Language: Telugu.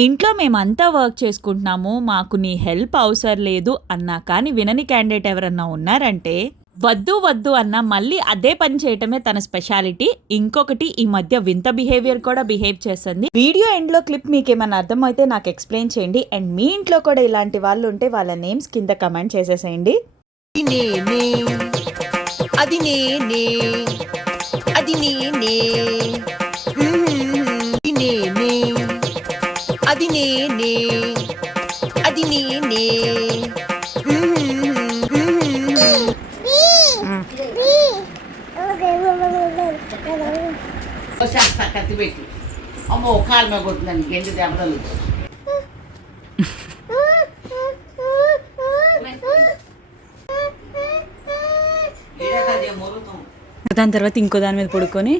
ఇంట్లో మేమంతా వర్క్ చేసుకుంటున్నాము మాకు నీ హెల్ప్ అవసరం లేదు అన్నా కానీ వినని క్యాండిడేట్ ఎవరన్నా ఉన్నారంటే వద్దు వద్దు అన్న మళ్ళీ అదే పని చేయటమే తన స్పెషాలిటీ. ఇంకొకటి ఈ మధ్య వింత బిహేవియర్ కూడా బిహేవ్ చేస్తుంది. వీడియో ఎండ్లో క్లిప్ మీకు ఏమైనా అర్థమైతే నాకు ఎక్స్ప్లెయిన్ చేయండి. అండ్ మీ ఇంట్లో కూడా ఇలాంటి వాళ్ళు ఉంటే వాళ్ళ నేమ్స్ కింద కమెంట్ చేసేసేయండి. అది నేనే అది నేనే అది నేనే అది నేనే మ్మ్. కత్తి పెట్టి అమ్మో కాలు మీద కొట్టిందని గెంటి దెబ్బలు దాని తర్వాత ఇంకో దాని మీద పడుకొని